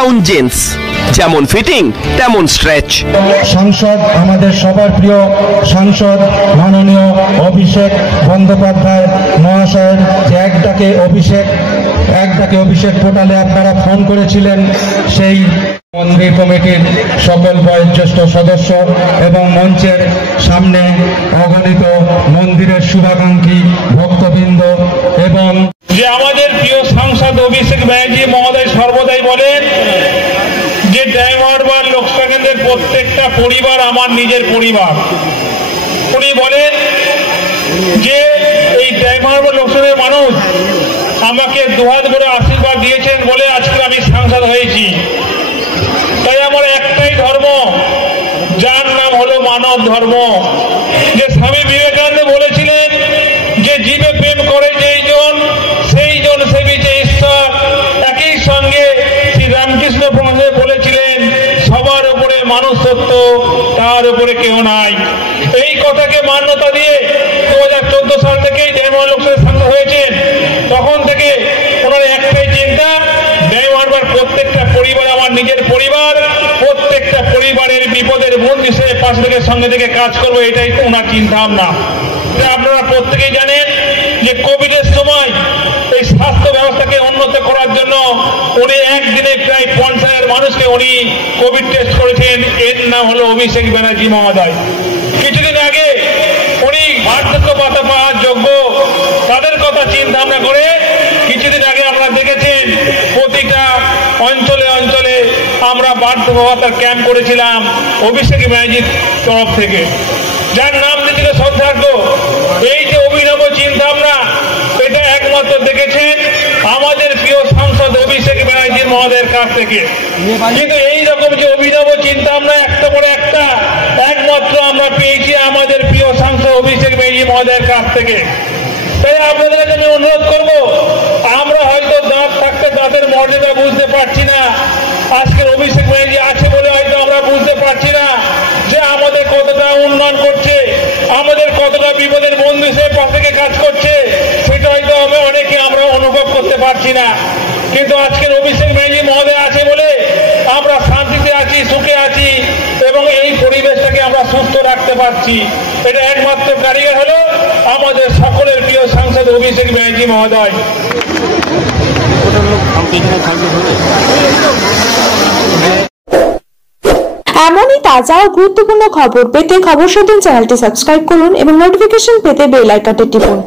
Gown jeans, যেমন fitting তেমন stretch. সাংসদ, আমাদের সবার প্রিয় সাংসদ মাননীয় অভিষেক বন্দ্যোপাধ্যায় মহাশয়ের যে এক ডাকে অভিষেক পোর্টালে আপনারা ফোন করেছিলেন, সেই মন্দির কমিটির সকল বয়োজ্যেষ্ঠ সদস্য এবং মঞ্চের সামনে অগণিত মন্দিরের শুভাকাঙ্ক্ষী ভক্তবৃন্দ এবং যে আমাদের প্রিয় সাংসদ অভিষেক ব্যানার্জি মহোদয় সর্বদাই বলেন যে ডায়মন্ড লোকসভা কেন্দ্রের প্রত্যেকটা পরিবার আমার নিজের পরিবার। উনি বলেন যে এই ডায়মন্ড লোকসভার মানুষ আমাকে দুহাত ভরে আশীর্বাদ দিয়েছেন বলে আজকে আমি সাংসদ হয়েছি। তাই আমার একটাই ধর্ম, যার নাম হলো মানব ধর্ম। যে স্বামী বিবেকানন্দ বলেছিলেন যে জীবে প্রেম করে যেই জন সেই জন সেবিছে ঈশ্বর। একই সঙ্গে শ্রী রামকৃষ্ণ পরমহংস বলেছিলেন সবার উপরে মানুষ সত্য, তার উপরে কেউ নাই। এই কথাকে মান্যতা দিয়ে 2014 সাল থেকেই ডায়মন্ড লোকসভার সাংসদ হয়েছেন। তখন থেকে ওনার একটাই চিন্তা, ডায়মন্ড প্রত্যেকটা পরিবার আমার নিজের পরিবার, প্রত্যেকটা পরিবারের বিপদের বন্ধু হিসেবে পাশে থেকে সঙ্গে থেকে কাজ করবো, এটাই তো ওনার চিন্তা ভাবনা। আপনারা প্রত্যেকেই জানেন যে কোভিডের সময় এই স্বাস্থ্য ব্যবস্থাকে উন্নত করার জন্য উনি একদিনে প্রায় 50,000 মানুষকে উনি কোভিড টেস্ট করেছেন। এর নাম হলো অভিষেক ব্যানার্জি মহোদয়। কিছুদিন আগে উনি বার্ধক্য ভাতা পাওয়ার যোগ্য তাদের কথা চিন্তা ভাবনা করে কিছুদিন আগে আপনারা দেখেছেন প্রতিটা অঞ্চলে অঞ্চলে আমরা বার্ধক্য ভাতার ক্যাম্প করেছিলাম অভিষেক ব্যানার্জির তরফ থেকে, যার নাম দিয়েছিল শ্রদ্ধার্ঘ। এই যে অভিনব চিন্তা ভাবনা, এটা একমাত্র দেখেছেন আমাদের প্রিয় সাংসদ অভিষেক ব্যানার্জি মহোদয়ের কাছ থেকে। কিন্তু এইরকম যে অভিনব চিন্তা ভাবনা একটা পরে একটা একমাত্র আমরা পেয়েছি আমাদের প্রিয় সাংসদ অভিষেক ব্যানার্জি মহোদয়ের কাছ থেকে। তাই আপনাদের কাছে আমি অনুরোধ করবো, আমরা হয়তো দাঁত থাকতে দাঁতের মর্যাদা বুঝতে পারছি না, আজকের অভিষেক ব্যানার্জি আছে বলে হয়তো আমরা বুঝতে পারছি না যে আমাদের কতটা উন্নয়ন করছে, আমাদের কতটা বিপদের বন্ধু হিসেবে পাশে থেকে কাজ করছে, সেটা হয়তো অনেকে আমরা অনুভব করতে পারছি না। কিন্তু আজকের অভিষেক ব্যানার্জি মহোদয় আছে বলে আমরা শান্তিতে আছি, সুখে আছি এবং এই পরিবেশটাকে আমরা সুস্থ রাখতে পারছি। এটা একমাত্র কারিগর হলো আমাদের সকলের প্রিয় সাংসদ অভিষেক ব্যানার্জি মহোদয়। এমনই তাজা ও গুরুত্বপূর্ণ খবর পেতে খবর শোধন চ্যানেলটি সাবস্ক্রাইব করুন এবং নোটিফিকেশন পেতে বেল আইকনটি টিপুন।